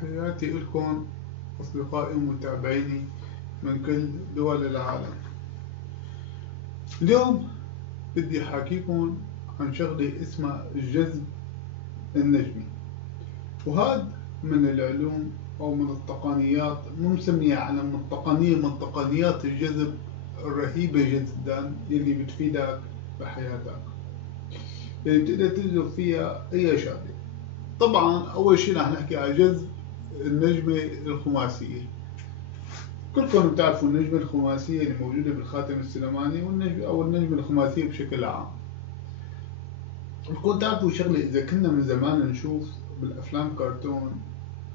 تحياتي لكم أصدقائي ومتابعيني من كل دول العالم. اليوم بدي أحاكيكم عن شغلة اسمها الجذب النجمي، وهذا من العلوم أو من التقنيات، مو مسميها على من التقنية، من تقنيات الجذب الرهيبة جدا يلي بتفيدك بحياتك، اللي بتقدر تجذب فيها أي شغلة. طبعا أول شيء رح نحكي على جذب النجمة الخماسية. كلكم بتعرفوا النجمة الخماسية اللي موجودة بالخاتم السليماني والنجمة الخماسية بشكل عام. بدكم تعرفوا شغلة، إذا كنا من زمان نشوف بالأفلام كرتون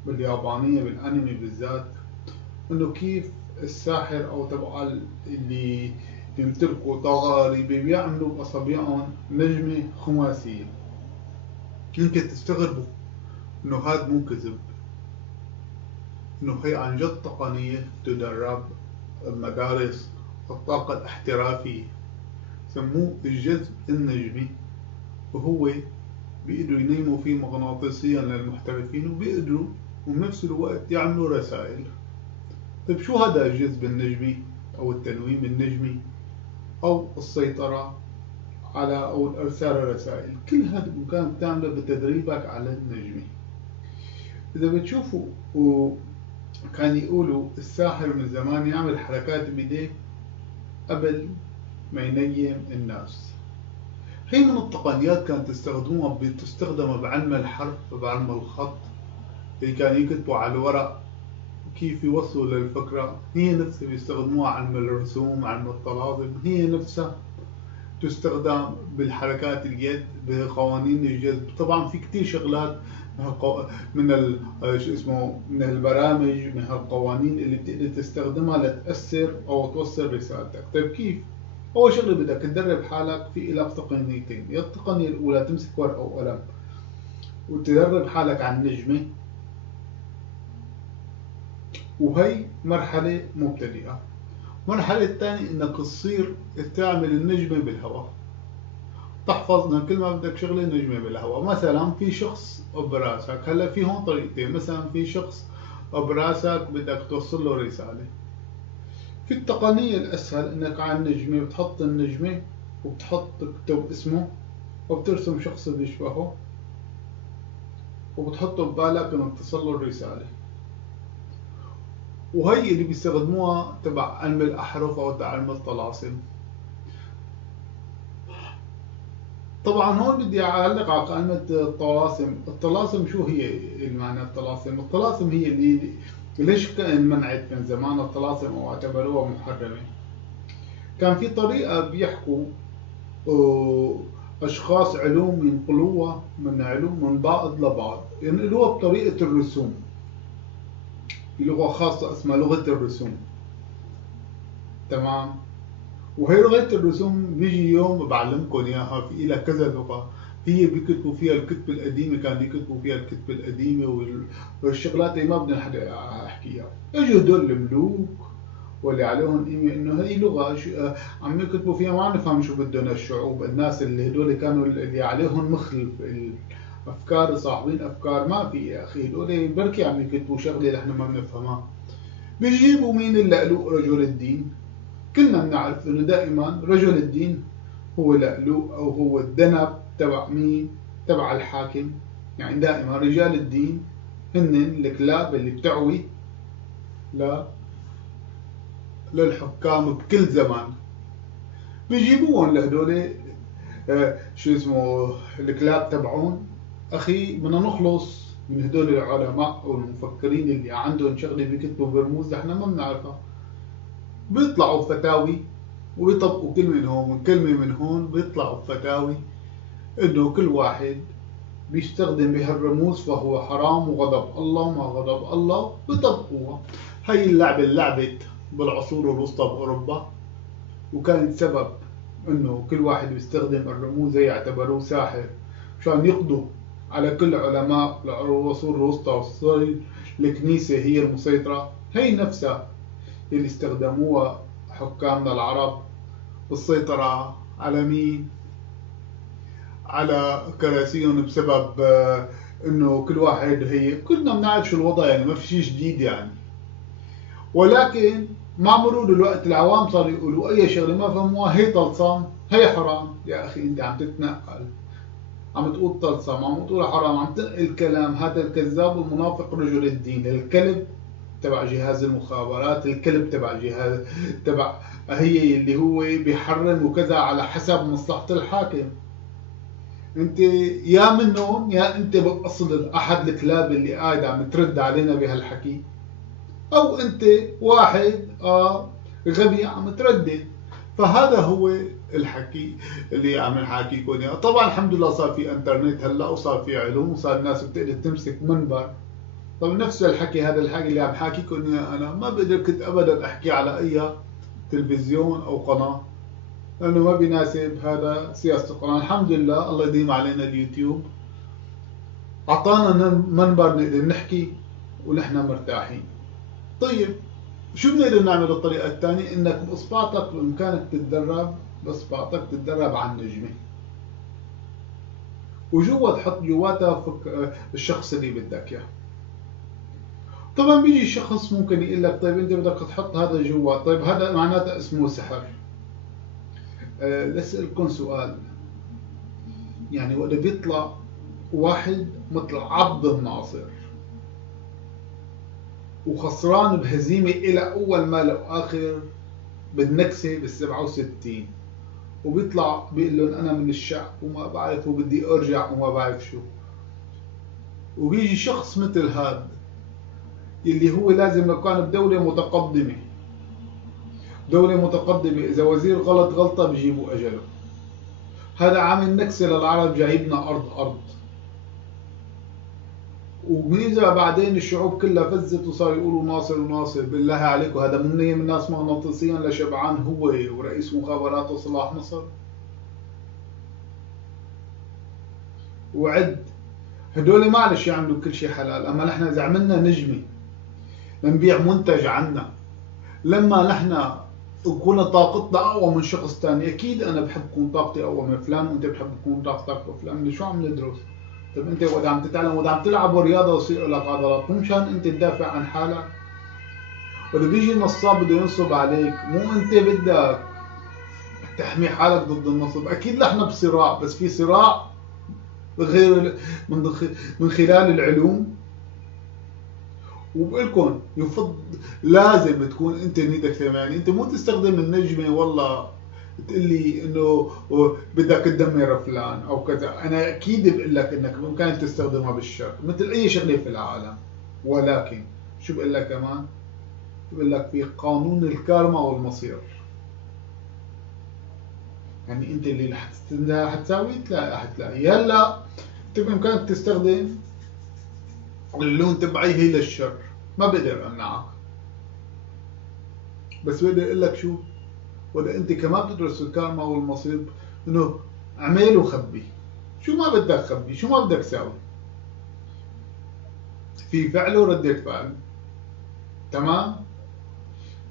باليابانية بالأنمي بالذات إنه كيف الساحر أو تبع اللي يمتلكوا طغاري بيعملوا بأصابعهم نجمة خماسية. يمكن تستغربوا إنه هذا مو كذب، إنه هي عن جد تقنية تدرب بمدارس الطاقة الاحترافية، سموه الجذب النجمي، وهو بيقدروا ينيموا فيه مغناطيسيا للمحترفين، وبيقدروا وبنفس الوقت يعملوا رسائل. طيب شو هذا الجذب النجمي أو التنويم النجمي أو السيطرة على أو إرسال الرسائل؟ كل هذا الإمكان بتعمله بتدريبك على النجمي. إذا بتشوفوا كان يقولوا الساحر من زمان يعمل حركات بيديه قبل ما ينيم الناس. هي من التقنيات كانت بتستخدم بعلم الحرف وبعلم الخط، اللي كانوا يكتبوا على الورق كيف يوصلوا للفكرة. هي نفسها بيستخدموها علم الرسوم، علم الطلاسم، هي نفسها تستخدم بالحركات اليد بقوانين الجذب. طبعا في كتير شغلات من شو اسمه من البرامج، من هالقوانين اللي بتقدر تستخدمها لتأثر أو توصل رسالتك. طيب كيف؟ أول شغلة بدك تدرب حالك في إلك تقنيتين. يا التقنية الأولى تمسك ورقة وقلم وتدرب حالك على النجمة، وهي مرحلة مبتدئة. المرحلة الثانية إنك تصير تعمل النجمة بالهواء. تحفظ إن كل ما بدك شغلة نجمة بالهواء. مثلا في شخص براسك، هلا في هون طريقتين. مثلا في شخص براسك بدك توصل له رسالة. في التقنية الأسهل إنك على النجمة بتحط النجمة وبتحط تكتب اسمه وبترسم شخص بيشبهه وبتحطه ببالك إنك تصل له الرسالة. وهي اللي بيستخدموها تبع علم الأحرف أو تبع علم الطلاسم. طبعا هون بدي أعلق على كلمة الطلاسم. الطلاسم شو هي المعنى الطلاسم؟ الطلاسم هي اللي ليش كان منعت من زمان الطلاسم أو اعتبروها محرمة؟ كان في طريقة بيحكوا أشخاص علوم ينقلوها من علوم من بعض لبعض، ينقلوها بطريقة الرسوم، بلغة خاصة اسمها لغة الرسوم. تمام؟ وهي لغة الرسوم بيجي يوم بعلمكم إياها. في إلها كذا لغة، هي بيكتبوا فيها الكتب القديمة، كانوا يكتبوا فيها الكتب القديمة والشغلات اللي ما بدنا حدا أحكيها. إجوا هدول الملوك واللي عليهم قيمة إنه هي لغة عم يكتبوا فيها ما نفهم شو بدهم الشعوب. الناس اللي هدول كانوا اللي عليهم مخل الأفكار، صاحبين أفكار ما في يا أخي، هدول بركي عم يكتبوا شغلة نحن ما بنفهمها. بيجيبوا مين اللقلوق رجل الدين. كلنا بنعرف انه دائما رجل الدين هو لقلوق او هو الذنب تبع مين؟ تبع الحاكم. يعني دائما رجال الدين هن الكلاب اللي بتعوي للحكام بكل زمان. بيجيبوهم لهدول شو اسمه الكلاب تبعون. اخي بدنا نخلص من هدول العلماء والمفكرين اللي عندهم شغله بيكتبوا برموز احنا ما بنعرفها. بيطلعوا فتاوي ويطبقوا كلمة من هون كلمة من هون، بيطلعوا فتاوي انه كل واحد بيستخدم بهالرموز فهو حرام وغضب الله ما غضب الله، بيطبقوها. هي اللعبة لعبت بالعصور الوسطى بأوروبا، وكانت سبب انه كل واحد بيستخدم الرموز هي يعتبروه ساحر مشان يقضوا على كل علماء العصور الوسطى، وصار الكنيسة هي المسيطرة. هي نفسها اللي استخدموها حكامنا العرب بالسيطرة على مين؟ على كراسيهم بسبب انه كل واحد هي كلنا بنعرف شو الوضع، يعني ما في شيء جديد يعني. ولكن مع مرور الوقت العوام صاروا يقولوا اي شغله ما فهموها هي طلسام، هي حرام. يا اخي انت عم تتنقل، عم تقول طلسم، عم تقول حرام، عم تنقل كلام هذا الكذاب المنافق رجل الدين، الكلب تبع جهاز المخابرات، الكلب تبع جهاز تبع هي اللي هو بيحرم وكذا على حسب مصلحة الحاكم. انت يا منهم يا انت بالاصل احد الكلاب اللي قاعد عم ترد علينا بهالحكي، او انت واحد غبي عم تردد. فهذا هو الحكي اللي عم نحاكيكم اياه. طبعا الحمد لله صار في انترنت هلا، وصار في علوم، وصار الناس بتقدر تمسك منبر. طب نفس الحكي، هذا الحكي اللي عم حاكيكم اياه انا ما بقدر كنت ابدا احكي على اي تلفزيون او قناه، لانه ما بيناسب هذا سياسه القناه. الحمد لله الله يديم علينا اليوتيوب، اعطانا منبر نقدر نحكي ونحن مرتاحين. طيب شو بنقدر نعمل الطريقة الثانية؟ انك باصبعتك بامكانك تتدرب، باصبعتك تتدرب على النجمة، وجوا تحط جواتها الشخص اللي بدك اياه. طبعا بيجي شخص ممكن يقول لك طيب انت بدك تحط هذا جوا، طيب هذا معناته اسمه سحر. لاسألكم سؤال، يعني وقت بيطلع واحد مثل عبد الناصر وخسران بهزيمة إلى أول ما لآخر بالنكسة بال67، وبيطلع بيقول لهم أنا من الشعب وما بعرف وبدي أرجع وما بعرف شو، وبيجي شخص مثل هذا اللي هو لازم يكون بدولة متقدمة، دولة متقدمة إذا وزير غلط غلطة بيجيبوا أجله. هذا عامل نكسة للعرب، جايبنا أرض. وإذا بعدين الشعوب كلها فزت وصار يقولوا ناصر وناصر، بالله عليكم هذا منيم الناس مغناطيسيا لشبعان هو ورئيس مخابراته صلاح نصر؟ وعد هدول معلش يعملوا كل شيء حلال، اما نحن اذا عملنا نجمه نبيع منتج عنا، لما نحن تكون طاقتنا اقوى من شخص ثاني، اكيد انا بحب تكون طاقتي اقوى من فلان وانت بتحب تكون طاقتك اقوى من فلان. شو عم ندرس؟ طيب انت وقت عم تتعلم، وقت عم تلعب رياضه ويصير لك عضلات، مو مشان انت تدافع عن حالك؟ وقت بيجي نصاب بده ينصب عليك، مو انت بدك تحمي حالك ضد النصب؟ اكيد نحن بصراع، بس في صراع غير من خلال العلوم. وبقولكم يفضل لازم تكون انت نيتك ثمانية، انت مو تستخدم النجمة والله تقول لي انه بدك تدمر فلان او كذا. انا اكيد بقول لك انك بامكانك تستخدمها بالشر مثل اي شغله في العالم، ولكن شو بقول لك كمان؟ بقول لك في قانون الكارما والمصير. يعني انت اللي حتساوي حتلاقي. يلا انت بامكانك تستخدم اللون تبعي هي للشر، ما بقدر امنعك، بس بقدر اقول لك شو، ولا انت كمان بتدرس الكارما والمصير، انه اعمل وخبي. شو ما بدك خبي، شو ما بدك ساوي، في فعل وردة فعل، تمام؟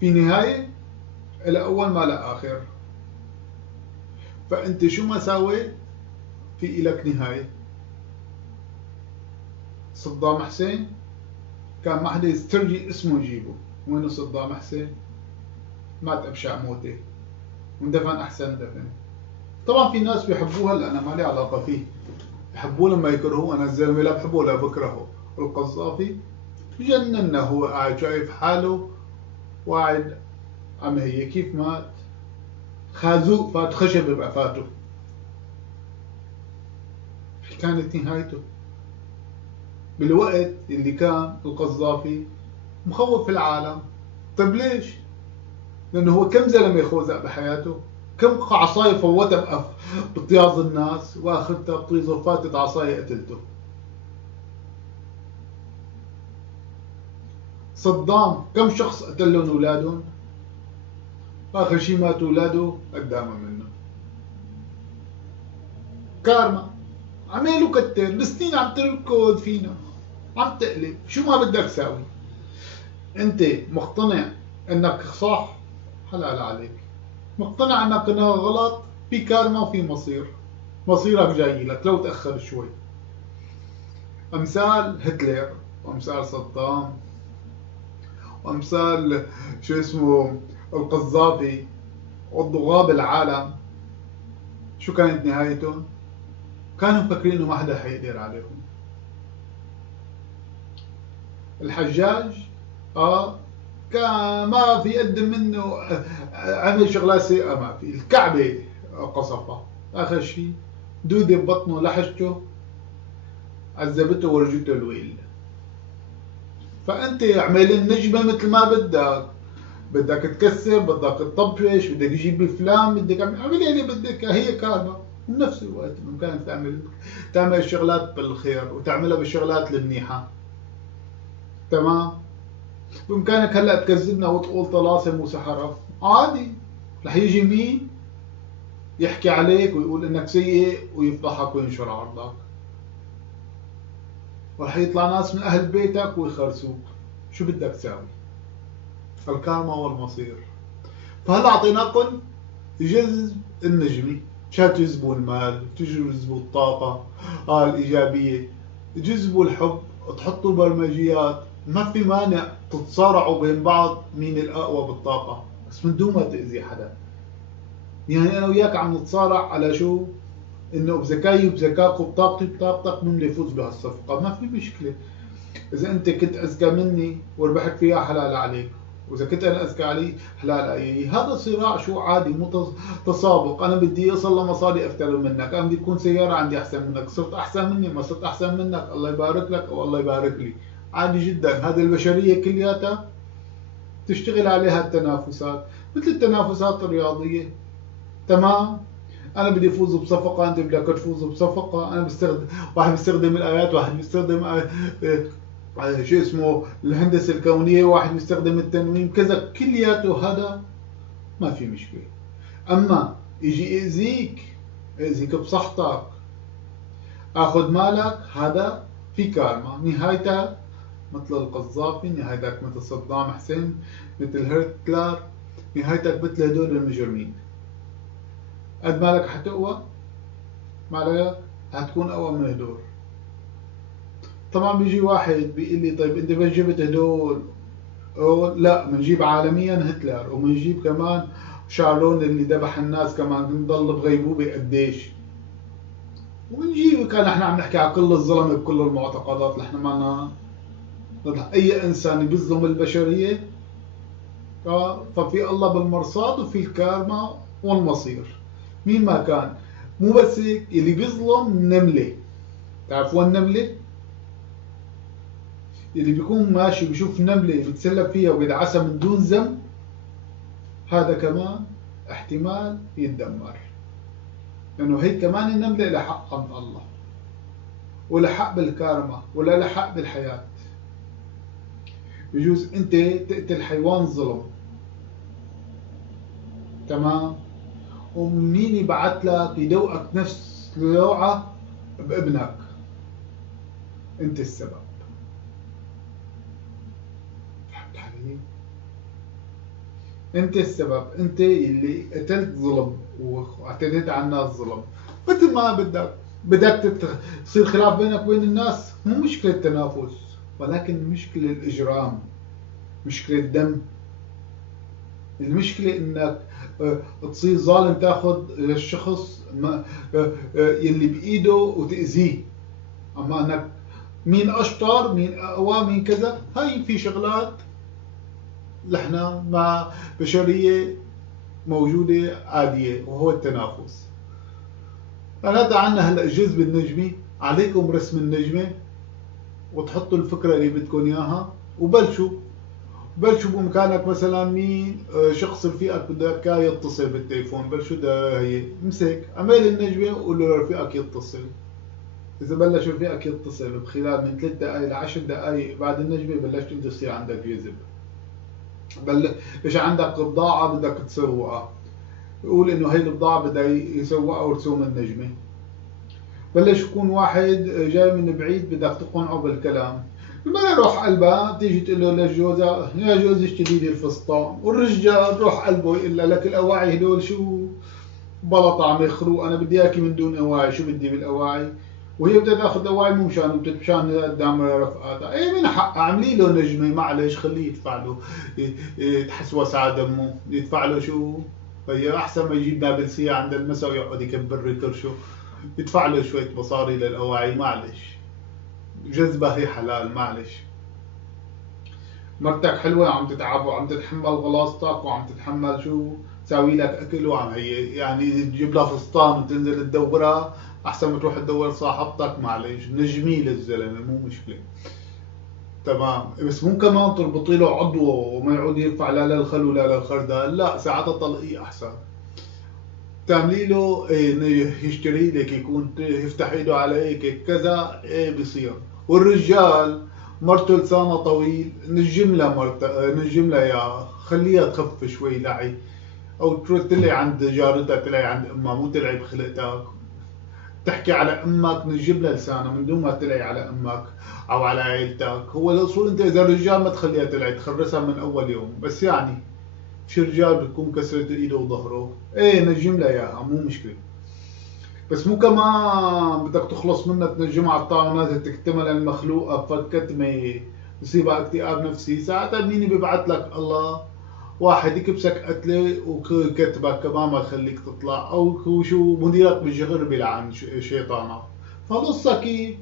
في نهاية إلى أول ما لآخر. فأنت شو ما ساويت في إلك نهاية. صدام حسين كان ما حدا يسترجي اسمه يجيبه، وينه صدام حسين؟ مات أبشع موته واندفن أحسن دفن. طبعا في ناس بيحبوه، هلا أنا ما لي علاقة فيه، بحبوه لما يكرهوه، أنا الزلمة لا بحبه ولا بكرهه. القذافي جننا، هو قاعد شايف حاله وقاعد عم هي كيف مات؟ خازوق فات خشب بقفاته، كانت نهايته بالوقت اللي كان القذافي مخوف العالم. طيب ليش؟ لأنه هو كم زلمة خوزق بحياته، كم عصاية فوتها بطياز الناس، وآخرتها بطيزه فاتت عصاية قتلته. صدام كم شخص قتلهم أولادهم، آخر شي مات أولاده قدامه منه. كارما عمال وكتر السنين عم تركض فينا، عم تقلب، شو ما بدك ساوي. انت مقتنع انك صح، حلال عليك. مقتنع انك غلط، في كارما وفي مصير، مصيرك جاي لك لو تأخر شوي. أمثال هتلر وأمثال صدام وأمثال شو اسمه القذافي والضغاة بالعالم، شو كانت نهايتهم؟ كانوا مفكرين إنه ما حدا حيقدر عليهم. الحجاج كان ما في قدم منه، عمل شغلات سيئة ما في، الكعبة قصفها آخر شيء، دودة ببطنه لحشته عذبته ورجته الويل. فأنت اعمل النجمة مثل ما بدك تكسر، بدك تطبش، بدك تجيب فلان، بدك اعمل اللي بدك، هي كارما. بنفس الوقت بإمكانك تعمل الشغلات بالخير وتعملها بالشغلات المنيحة. تمام. بإمكانك هلا تكذبنا وتقول طلاسم وسحرة عادي، رح يجي مين يحكي عليك ويقول انك سيء ويفضحك وينشر عرضك، ورح يطلع ناس من اهل بيتك ويخرسوك. شو بدك تساوي؟ الكارما والمصير. فهلا اعطيناكم جذب النجمي، مشان تجذبوا المال، تجذبوا الطاقة الإيجابية، تجذبوا الحب، تحطوا برمجيات. ما في مانع تتصارعوا بين بعض مين الأقوى بالطاقة، بس من دون ما تأذي حدا. يعني أنا وياك عم نتصارع على شو؟ إنه بذكائي وبذكائك وبطاقتي بطاقتك مين اللي يفوز بهالصفقة. ما في مشكلة. إذا أنت كنت أذكى مني وربحت فيها حلال عليك، وإذا كنت أنا أذكى علي حلال علي. هذا صراع شو عادي، مو تسابق. أنا بدي أوصل لمصاري أكثر منك، أنا بدي تكون سيارة عندي أحسن منك. صرت أحسن مني، ما صرت أحسن منك الله يبارك لك أو الله يبارك لي، عادي جدا. هذه البشرية كلياتها تشتغل عليها التنافسات، مثل التنافسات الرياضية. تمام. انا بدي افوز بصفقه، انت بدك تفوز بصفقه. انا بستخدم، واحد بيستخدم الايات، واحد بيستخدم شو اسمه الهندسه الكونيه، واحد بيستخدم التنويم كذا، كلياته هذا ما في مشكله. اما يجي يأذيك بصحتك، اخذ مالك، هذا في كارما. نهايتها مثل القذافي، نهايتك مثل صدام حسين، مثل هتلر، نهايتك مثل هدول المجرمين. قد مالك حتقوى مالك هتكون اقوى من هدول. طبعا بيجي واحد بيقول لي طيب انت بس جبت هدول؟ لا، بنجيب عالميا هتلر، وبنجيب كمان شارون اللي ذبح الناس كمان، بنضل بغيبوبة قديش. وبنجيب كان احنا عم نحكي على كل الظلم بكل المعتقدات، نحن ما اي انسان بيظلم البشرية ففي الله بالمرصاد وفي الكارما والمصير. مين ما كان. مو بس هيك، اللي بيظلم نملة، تعرفوا النملة؟ اللي بيكون ماشي بيشوف نملة بيتسلب فيها وبيدعسها من دون ذنب، هذا كمان احتمال يتدمر، لأنه هي كمان النملة لها حق عند الله، ولا حق بالكارما، ولا لها حق بالحياة. بجوز انت تقتل حيوان ظلم، تمام، ومين يبعث لك يدوقك نفس الجوعة بابنك؟ انت السبب. فهمت علي؟ انت السبب، انت اللي قتلت ظلم واعتديت على الناس ظلم. مثل ما بدك تصير خلاف بينك وبين الناس، مو مشكلة تنافس، ولكن مشكلة الإجرام، مشكلة دم. المشكلة انك تصير ظالم، تاخذ الشخص يلي بايده وتأذيه. اما انك مين اشطر، مين اقوى، مين كذا، هاي في شغلات نحن مع بشرية موجودة عادية، وهو التنافس. فنادى عنا هلا الجذب النجمي، عليكم رسم النجمة وتحطوا الفكرة اللي بدكم اياها وبلشوا بامكانك. مثلا مين شخص رفيقك بده اياه يتصل بالتليفون، بلشوا هي امسك عمل النجمة وقول له لرفيقك يتصل. اذا بلش رفيقك يتصل بخلال من 3 دقائق ل 10 دقائق بعد النجمة، بلشت انت تصير عندك جذب. بلش عندك بضاعة بدك تسوقها، يقول انه هي البضاعة بدها يسوقها ورسوم النجمة. بلش يكون واحد جاي من بعيد بدك تقنعه بالكلام، ما روح قلبها تيجي تقول له للجوزة يا جوزي اشتري لي الفستان، والرجال روح قلبه يقول لك الاواعي هدول شو بلا طعم يخرو، انا بدي اياكي من دون اواعي. شو بدي بالاواعي؟ وهي بدها تاخذ دواء مو مشان مشان قدام رفقاتها. ايه من حق اعملي له نجمه، معلش خليه يدفع له، تحسوس على دمه، يدفع له شو؟ هي احسن ما يجيب نابلسيه عند المسا ويقعد يكبر كرشه، يدفع له شويه مصاري للاواعي، معلش جذبه هي حلال، معلش. مرتك حلوه عم تتعب وعم تتحمل غلاصتك وعم تتحمل شو تساوي لك اكل، وعم هي يعني تجيب لها فستان وتنزل تدورها احسن ما تروح تدور صاحبتك، معلش نجمي للزلمه مو مشكله. تمام، بس مو كمان تربطي له عضوه وما يعود يرفع لا للخل ولا للخردل، لا ساعتها طلقيه احسن. تعملي له إيه، يشتري لك، يكون يفتح ايده عليك كذا، ايه بصير. والرجال مرته لسانه طويل، نجم لها نجم لها يا خليها تخف شوي لعي، او تروح تلعي عند جارتها، تلعي عند امها، مو تلعي بخلقتك. تحكي على امك نجيب لها لسانها من دون ما تلعي على امك او على عيلتك. هو الاصول انت اذا الرجال ما تخليها تلعي، تخرسها من اول يوم، بس يعني شي رجال بتكون كسرت ايده وظهره، ايه نجم لها اياها مو مشكله. بس مو كمان بدك تخلص منها تنجمها على الطاولات تكتمل المخلوقه فكتمه، يصيبها اكتئاب نفسي. ساعتها مين بيبعث لك؟ الله، واحد يكبسك قتله وكتبك كمان ما يخليك تطلع، او شو مديرك بالشغل بيلعن شيطانك. فنصها كيف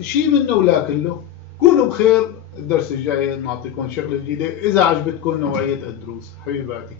شي منه ولا كله. كونوا بخير. الدرس الجاي نعطيكم شغله جديده، اذا عجبتكم نوعيه الدروس حبيباتي.